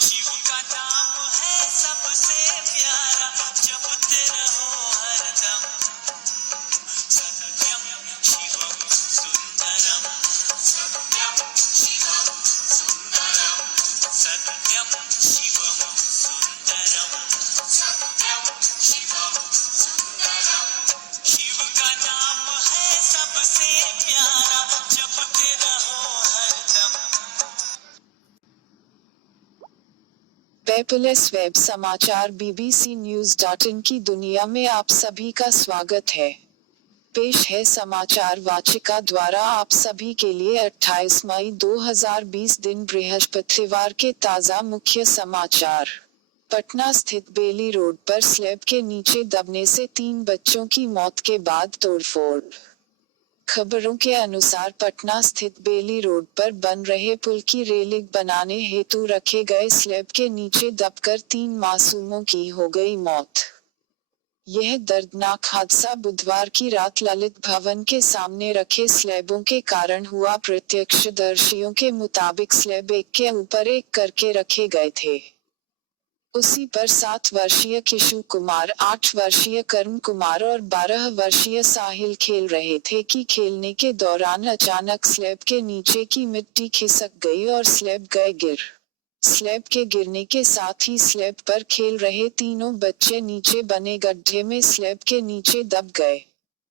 शिव का नाम है सबसे प्यारा, जपते रहो हरदम। सत्यम शिवम सुंदरम, सत्यम शिवम सुंदरम, सत्यम शिवम सुंदरम, सत्यम शिवम सुंदरम। शिव का नाम है सबसे प्यारा, जपते रहो हरदम। पेपरलेस वेब समाचार BBC News.in की दुनिया में आप सभी का स्वागत है। पेश है समाचार वाचिका द्वारा आप सभी के लिए 28 मई 2020 दिन बृहस्पतिवार के ताज़ा मुख्य समाचार। पटना स्थित बेली रोड पर स्लैब के नीचे दबने से 3 बच्चों की मौत के बाद तोड़फोड़। खबरों के अनुसार पटना स्थित बेली रोड पर बन रहे पुल की रेलिंग बनाने हेतु रखे गए स्लैब के नीचे दबकर 3 मासूमों की हो गई मौत। यह दर्दनाक हादसा बुधवार की रात ललित भवन के सामने रखे स्लैबों के कारण हुआ। प्रत्यक्षदर्शियों के मुताबिक स्लैब एक के ऊपर एक करके रखे गए थे। उसी पर 7 वर्षीय किशु कुमार, 8 वर्षीय कर्ण कुमार और 12 वर्षीय साहिल खेल रहे थे कि खेलने के दौरान अचानक स्लैब के नीचे की मिट्टी खिसक गई और स्लैब गए गिर। स्लैब के गिरने के साथ ही स्लैब पर खेल रहे तीनों बच्चे नीचे बने गड्ढे में स्लैब के नीचे दब गए।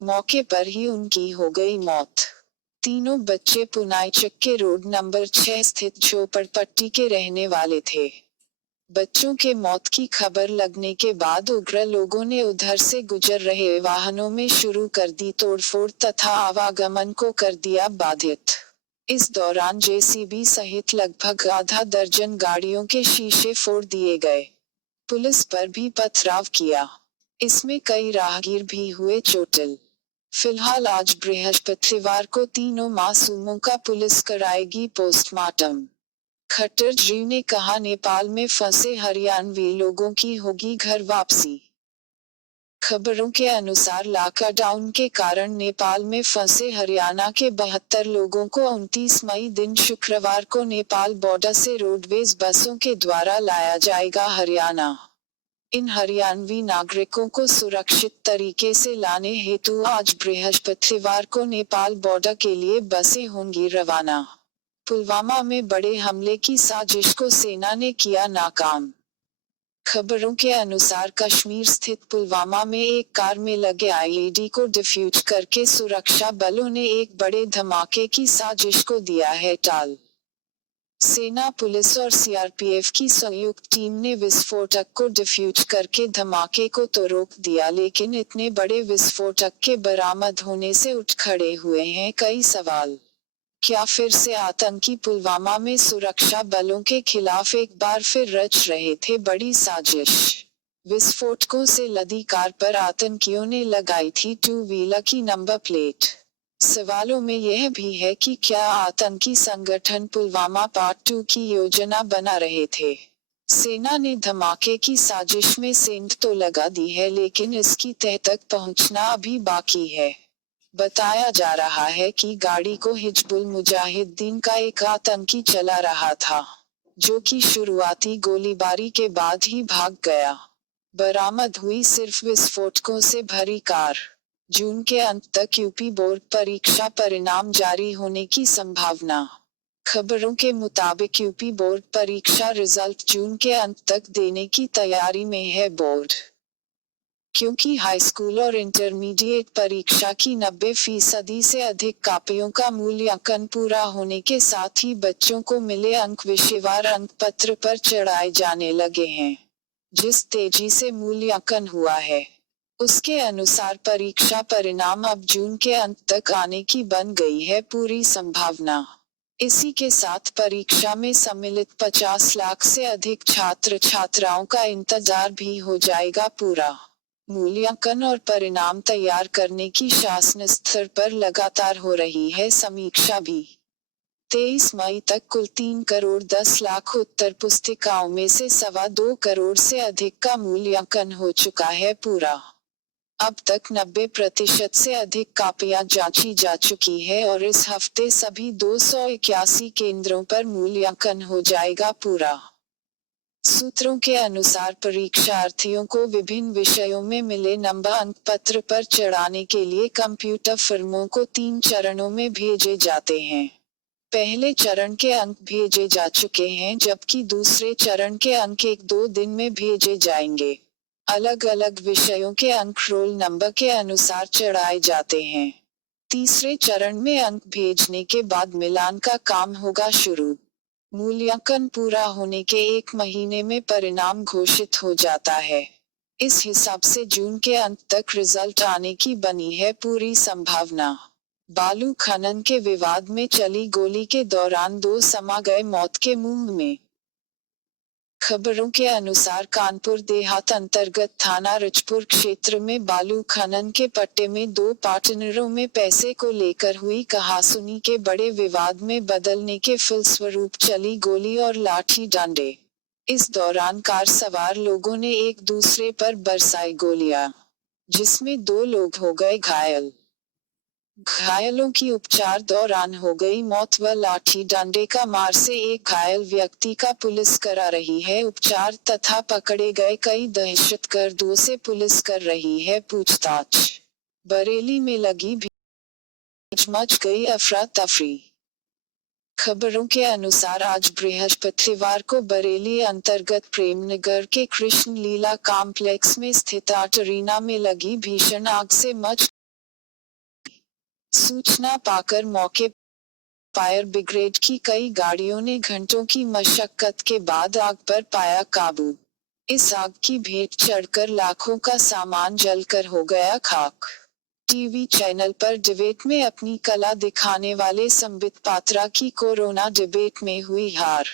मौके पर ही उनकी हो गई मौत। तीनों बच्चे पुनाईचक के रोड नंबर 6 स्थित झोपड़पट्टी के रहने वाले थे। बच्चों के मौत की खबर लगने के बाद उग्र लोगों ने उधर से गुजर रहे वाहनों में शुरू कर दी तोड़फोड़ तथा आवागमन को कर दिया बाधित। इस दौरान जेसीबी सहित लगभग आधा दर्जन गाड़ियों के शीशे फोड़ दिए गए। पुलिस पर भी पथराव किया। इसमें कई राहगीर भी हुए चोटिल। फिलहाल आज बृहस्पतिवार को तीनों मासूमों का पुलिस कराएगी पोस्टमार्टम। खट्टर जी ने कहा, नेपाल में फंसे हरियाणवी लोगों की होगी घर वापसी। खबरों के अनुसार लॉकडाउन के कारण नेपाल में फंसे हरियाणा के 72 लोगों को 29 मई दिन शुक्रवार को नेपाल बॉर्डर से रोडवेज बसों के द्वारा लाया जाएगा हरियाणा। इन हरियाणवी नागरिकों को सुरक्षित तरीके से लाने हेतु आज बृहस्पतिवार को नेपाल बॉर्डर के लिए बसें होंगी रवाना। पुलवामा में बड़े हमले की साजिश को सेना ने किया नाकाम। खबरों के अनुसार कश्मीर स्थित पुलवामा में एक कार में लगे आईईडी को डिफ्यूज करके सुरक्षा बलों ने एक बड़े धमाके की साजिश को दिया है टाल। सेना, पुलिस और सीआरपीएफ की संयुक्त टीम ने विस्फोटक को डिफ्यूज करके धमाके को तो रोक दिया, लेकिन इतने बड़े विस्फोटक के बरामद होने से उठ खड़े हुए हैं कई सवाल। क्या फिर से आतंकी पुलवामा में सुरक्षा बलों के खिलाफ एक बार फिर रच रहे थे बड़ी साजिश? विस्फोटकों से लदी कार पर आतंकियों ने लगाई थी 2 व्हीलर की नंबर प्लेट। सवालों में यह भी है कि क्या आतंकी संगठन पुलवामा पार्ट 2 की योजना बना रहे थे? सेना ने धमाके की साजिश में सेंध तो लगा दी है, लेकिन इसकी तह तक पहुंचना अभी बाकी है। बताया जा रहा है कि गाड़ी को हिजबुल मुजाहिदीन का एक आतंकी चला रहा था, जो कि शुरुआती गोलीबारी के बाद ही भाग गया। बरामद हुई सिर्फ विस्फोटकों से भरी कार। जून के अंत तक यूपी बोर्ड परीक्षा परिणाम जारी होने की संभावना। खबरों के मुताबिक यूपी बोर्ड परीक्षा रिजल्ट जून के अंत तक देने की तैयारी में है बोर्ड। क्योंकि हाई स्कूल और इंटरमीडिएट परीक्षा की 90% से अधिक कॉपियों का मूल्यांकन पूरा होने के साथ ही बच्चों को मिले अंक विषयवार अंक पत्र पर चढ़ाए जाने लगे हैं। जिस तेजी से मूल्यांकन हुआ है, उसके अनुसार परीक्षा परिणाम अब जून के अंत तक आने की बन गई है पूरी संभावना। इसी के साथ परीक्षा में सम्मिलित 50 लाख से अधिक छात्र छात्राओं का इंतजार भी हो जाएगा पूरा। मूल्यांकन और परिणाम तैयार करने की शासन स्तर पर लगातार हो रही है समीक्षा भी। 23 मई तक कुल 3 करोड़ 10 लाख उत्तर पुस्तिकाओं में से 2.25 करोड़ से अधिक का मूल्यांकन हो चुका है पूरा। अब तक 90% से अधिक कॉपियां जांची जा चुकी है और इस हफ्ते सभी 281 केंद्रों पर मूल्यांकन हो जाएगा पूरा। सूत्रों के अनुसार परीक्षार्थियों को विभिन्न विषयों में मिले नंबर अंक पत्र पर चढ़ाने के लिए कंप्यूटर फर्मों को 3 चरणों में भेजे जाते हैं। पहले चरण के अंक भेजे जा चुके हैं, जबकि दूसरे चरण के अंक 1-2 दिन में भेजे जाएंगे। अलग अलग विषयों के अंक रोल नंबर के अनुसार चढ़ाए जाते हैं। तीसरे चरण में अंक भेजने के बाद मिलान का काम होगा शुरू। मूल्यांकन पूरा होने के 1 महीने में परिणाम घोषित हो जाता है। इस हिसाब से जून के अंत तक रिजल्ट आने की बनी है पूरी संभावना। बालू खनन के विवाद में चली गोली के दौरान 2 समा गए मौत के मुंह में। खबरों के अनुसार कानपुर देहात अंतर्गत थाना रिचपुर क्षेत्र में बालू खनन के पट्टे में 2 पार्टनरों में पैसे को लेकर हुई कहासुनी के बड़े विवाद में बदलने के फलस्वरूप चली गोली और लाठी डंडे। इस दौरान कार सवार लोगों ने एक दूसरे पर बरसाई गोलियां, जिसमें 2 लोग हो गए घायल। घायलों की उपचार दौरान हो गई मौत व लाठी डंडे का मार से एक घायल व्यक्ति का पुलिस करा रही है उपचार तथा पकड़े गए कई दहशतगर्दों से पुलिस कर रही है पूछताछ। बरेली में लगी भीड़, मच गई अफरा तफरी। खबरों के अनुसार आज बृहस्पतिवार को बरेली अंतर्गत प्रेमनगर के कृष्ण लीला कॉम्प्लेक्स में स्थित आर्ट अरीना में लगी भीषण आग से मच। सूचना पाकर मौके फायर ब्रिगेड की कई गाड़ियों ने घंटों की मशक्कत के बाद आग पर पाया काबू। इस आग की भेंट चढ़कर लाखों का सामान जलकर हो गया खाक। टीवी चैनल पर डिबेट में अपनी कला दिखाने वाले संबित पात्रा की कोरोना डिबेट में हुई हार।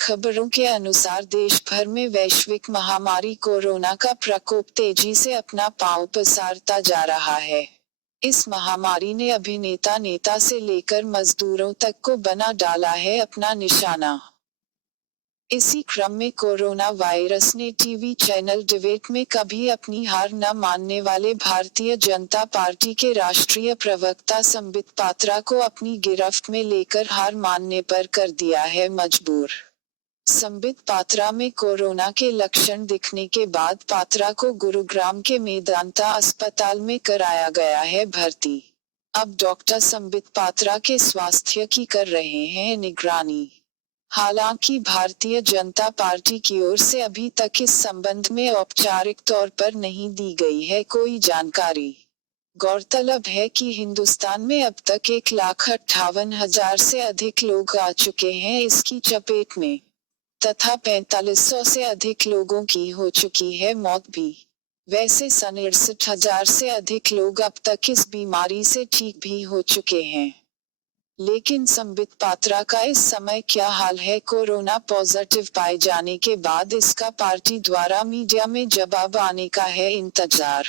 खबरों के अनुसार देश भर में वैश्विक महामारी कोरोना का प्रकोप तेजी से अपना पांव पसारता जा रहा है। इस महामारी ने नेता से लेकर मजदूरों तक को बना डाला है अपना निशाना। इसी क्रम में कोरोना वायरस ने टीवी चैनल डिबेट में कभी अपनी हार न मानने वाले भारतीय जनता पार्टी के राष्ट्रीय प्रवक्ता संबित पात्रा को अपनी गिरफ्त में लेकर हार मानने पर कर दिया है मजबूर। संबित पात्रा में कोरोना के लक्षण दिखने के बाद पात्रा को गुरुग्राम के मेदांता अस्पताल में कराया गया है भर्ती। अब डॉक्टर संबित पात्रा के स्वास्थ्य की कर रहे हैं निगरानी। हालांकि भारतीय जनता पार्टी की ओर से अभी तक इस संबंध में औपचारिक तौर पर नहीं दी गई है कोई जानकारी। गौरतलब है कि हिंदुस्तान में अब तक 1,58,000 से अधिक लोग आ चुके हैं इसकी चपेट में, तथा 4500 से अधिक लोगों की हो चुकी है मौत भी। वैसे 67,000 से अधिक लोग अब तक इस बीमारी से ठीक भी हो चुके हैं। लेकिन संबित पात्रा का इस समय क्या हाल है कोरोना पॉजिटिव पाए जाने के बाद इसका पार्टी द्वारा मीडिया में जवाब आने का है इंतजार।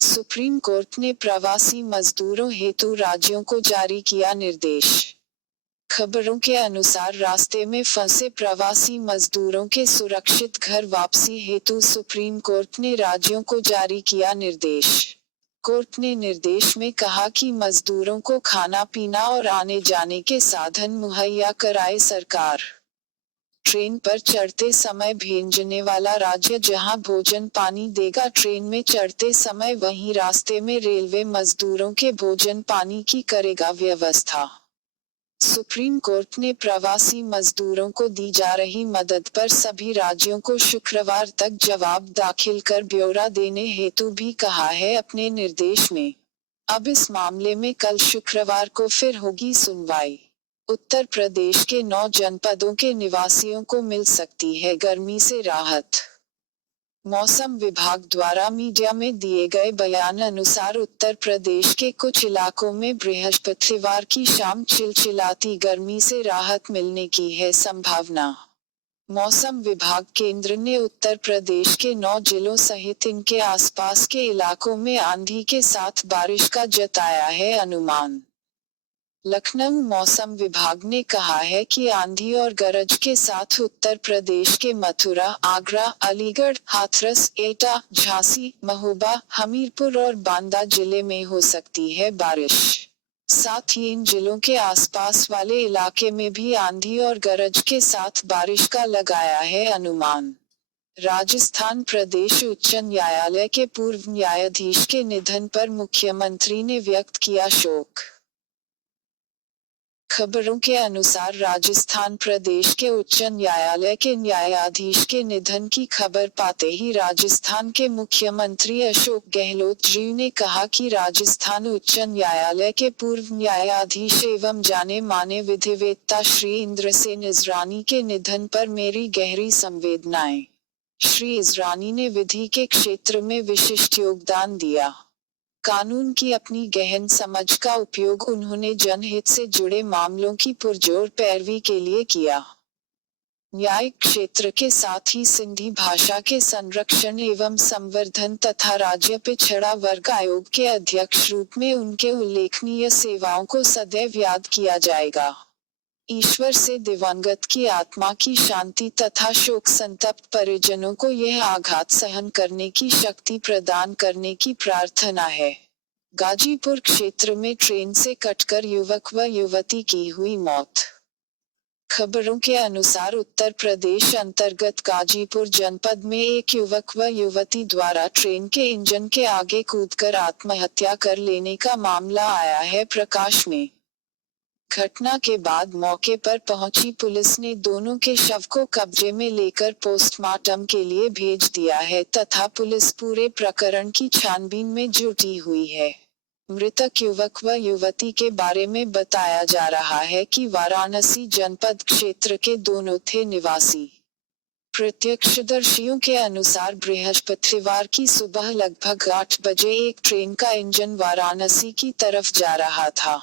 सुप्रीम कोर्ट ने प्रवासी मजदूरों हेतु राज्यों को जारी किया निर्देश। खबरों के अनुसार रास्ते में फंसे प्रवासी मजदूरों के सुरक्षित घर वापसी हेतु सुप्रीम कोर्ट ने राज्यों को जारी किया निर्देश। कोर्ट ने निर्देश में कहा कि मजदूरों को खाना पीना और आने जाने के साधन मुहैया कराए सरकार। ट्रेन पर चढ़ते समय भेजने वाला राज्य जहां भोजन पानी देगा ट्रेन में चढ़ते समय, वहीं रास्ते में रेलवे मजदूरों के भोजन पानी की करेगा व्यवस्था। सुप्रीम कोर्ट ने प्रवासी मजदूरों को दी जा रही मदद पर सभी राज्यों को शुक्रवार तक जवाब दाखिल कर ब्यौरा देने हेतु भी कहा है अपने निर्देश में। अब इस मामले में कल शुक्रवार को फिर होगी सुनवाई। उत्तर प्रदेश के 9 जनपदों के निवासियों को मिल सकती है गर्मी से राहत। मौसम विभाग द्वारा मीडिया में दिए गए बयान अनुसार उत्तर प्रदेश के कुछ इलाकों में बृहस्पतिवार की शाम चिलचिलाती गर्मी से राहत मिलने की है संभावना। मौसम विभाग केंद्र ने उत्तर प्रदेश के 9 जिलों सहित इनके आसपास के इलाकों में आंधी के साथ बारिश का जताया है अनुमान। लखनऊ मौसम विभाग ने कहा है कि आंधी और गरज के साथ उत्तर प्रदेश के मथुरा, आगरा, अलीगढ़, हाथरस, एटा, झांसी, महोबा, हमीरपुर और बांदा जिले में हो सकती है बारिश। साथ ही इन जिलों के आसपास वाले इलाके में भी आंधी और गरज के साथ बारिश का लगाया है अनुमान। राजस्थान प्रदेश उच्च न्यायालय के पूर्व न्यायाधीश के निधन पर मुख्यमंत्री ने व्यक्त किया शोक। खबरों के अनुसार राजस्थान प्रदेश के उच्च न्यायालय के न्यायाधीश के निधन की खबर पाते ही राजस्थान के मुख्यमंत्री अशोक गहलोत जी ने कहा कि राजस्थान उच्च न्यायालय के पूर्व न्यायाधीश एवं जाने माने विधिवेत्ता श्री इंद्रसेन इजरानी के निधन पर मेरी गहरी संवेदनाएं। श्री इजरानी ने विधि के क्षेत्र में विशिष्ट योगदान दिया। कानून की अपनी गहन समझ का उपयोग उन्होंने जनहित से जुड़े मामलों की पुरजोर पैरवी के लिए किया। न्यायिक क्षेत्र के साथ ही सिंधी भाषा के संरक्षण एवं संवर्धन तथा राज्य पिछड़ा वर्ग आयोग के अध्यक्ष रूप में उनके उल्लेखनीय सेवाओं को सदैव याद किया जाएगा। ईश्वर से दिवंगत की आत्मा की शांति तथा शोक संतप्त परिजनों को यह आघात सहन करने की शक्ति प्रदान करने की प्रार्थना है। गाजीपुर क्षेत्र में ट्रेन से कटकर युवक व युवती की हुई मौत। खबरों के अनुसार उत्तर प्रदेश अंतर्गत गाजीपुर जनपद में एक युवक व युवती द्वारा ट्रेन के इंजन के आगे कूदकर आत्महत्या कर लेने का मामला आया है प्रकाश में। घटना के बाद मौके पर पहुंची पुलिस ने दोनों के शव को कब्जे में लेकर पोस्टमार्टम के लिए भेज दिया है तथा पुलिस पूरे प्रकरण की छानबीन में जुटी हुई है। मृतक युवक व युवती के बारे में बताया जा रहा है कि वाराणसी जनपद क्षेत्र के दोनों थे निवासी। प्रत्यक्षदर्शियों के अनुसार बृहस्पतिवार की सुबह लगभग 8 बजे एक ट्रेन का इंजन वाराणसी की तरफ जा रहा था।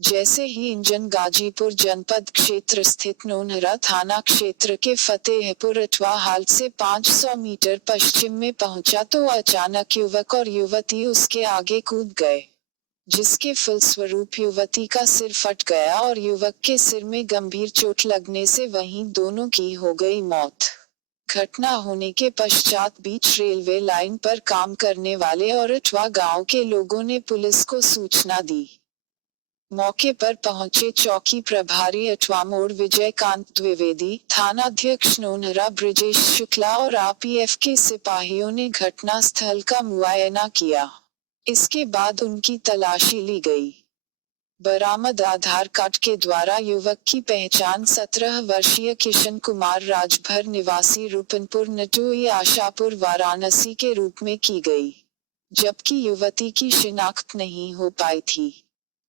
जैसे ही इंजन गाजीपुर जनपद क्षेत्र स्थित नोनहरा थाना क्षेत्र के फतेहपुर अठवा हाल से 500 मीटर पश्चिम में पहुंचा तो अचानक युवक और युवती उसके आगे कूद गए, जिसके फलस्वरूप युवती का सिर फट गया और युवक के सिर में गंभीर चोट लगने से वहीं दोनों की हो गई मौत। घटना होने के पश्चात बीच रेलवे लाइन पर काम करने वाले और अठवा गांव के लोगों ने पुलिस को सूचना दी। मौके पर पहुंचे चौकी प्रभारी अठवा मोड़ विजयकांत द्विवेदी, थानाध्यक्ष नोनहरा ब्रिजेश शुक्ला और आरपीएफ के सिपाहियों ने घटना स्थल का मुआयना किया। इसके बाद उनकी तलाशी ली गई। बरामद आधार कार्ड के द्वारा युवक की पहचान 17 वर्षीय किशन कुमार राजभर निवासी रूपनपुर नटोई आशापुर वाराणसी के रूप में की गई, जबकि युवती की शिनाख्त नहीं हो पाई थी।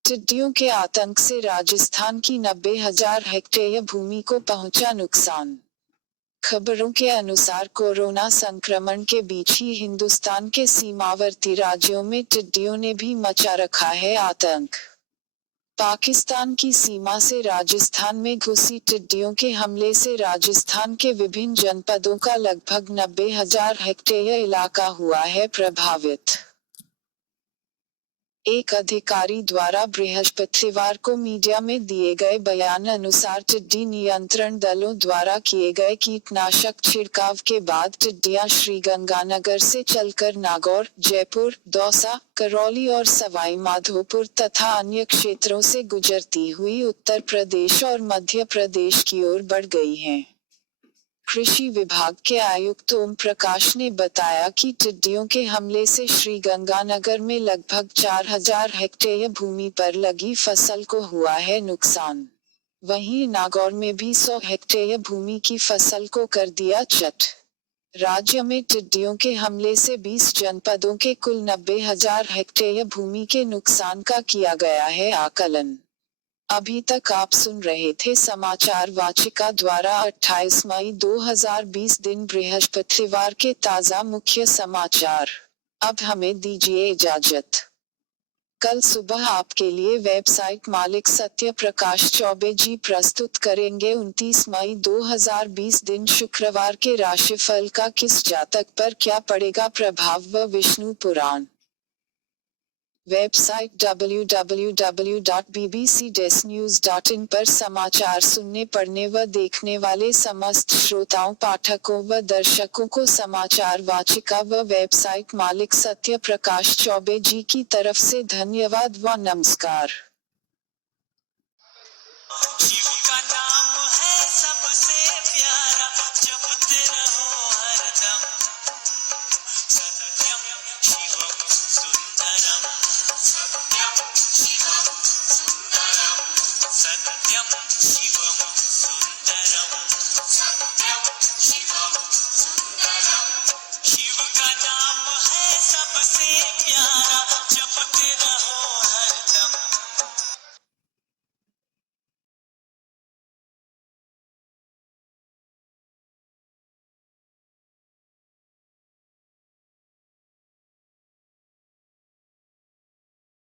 टिड्डियों के आतंक से राजस्थान की 90,000 हेक्टेयर भूमि को पहुंचा नुकसान। खबरों के अनुसार कोरोना संक्रमण के बीच ही हिंदुस्तान के सीमावर्ती राज्यों में टिड्डियों ने भी मचा रखा है आतंक। पाकिस्तान की सीमा से राजस्थान में घुसी टिड्डियों के हमले से राजस्थान के विभिन्न जनपदों का लगभग 90,000 हेक्टेयर इलाका हुआ है प्रभावित। एक अधिकारी द्वारा बृहस्पतिवार को मीडिया में दिए गए बयान अनुसार टिड्डी नियंत्रण दलों द्वारा किए गए कीटनाशक छिड़काव के बाद टिड्डियां श्रीगंगानगर से चलकर नागौर, जयपुर, दौसा, करौली और सवाई माधोपुर तथा अन्य क्षेत्रों से गुजरती हुई उत्तर प्रदेश और मध्य प्रदेश की ओर बढ़ गई हैं। कृषि विभाग के आयुक्त ओम प्रकाश ने बताया कि टिड्डियों के हमले से श्रीगंगानगर में लगभग 4,000 हेक्टेयर भूमि पर लगी फसल को हुआ है नुकसान। वहीं नागौर में भी 100 हेक्टेयर भूमि की फसल को कर दिया चट। राज्य में टिड्डियों के हमले से 20 जनपदों के कुल 90,000 हेक्टेयर भूमि के नुकसान का किया गया है आकलन। अभी तक आप सुन रहे थे समाचार वाचिका द्वारा 28 मई 2020 दिन बृहस्पतिवार के ताजा मुख्य समाचार। अब हमें दीजिए इजाजत। कल सुबह आपके लिए वेबसाइट मालिक सत्य प्रकाश चौबे जी प्रस्तुत करेंगे 29 मई 2020 दिन शुक्रवार के राशिफल का किस जातक पर क्या पड़ेगा प्रभाव व विष्णु पुराण। वेबसाइट www.bbc-news.in पर समाचार सुनने, पढ़ने व देखने वाले समस्त श्रोताओं, पाठकों व दर्शकों को समाचार वाचिका व वेबसाइट मालिक सत्य प्रकाश चौबे जी की तरफ से धन्यवाद व नमस्कार। शिव का नाम है सबसे प्यारा, जपते रहो हरदम। सत्यम शिवम सुंदरम, सत्यम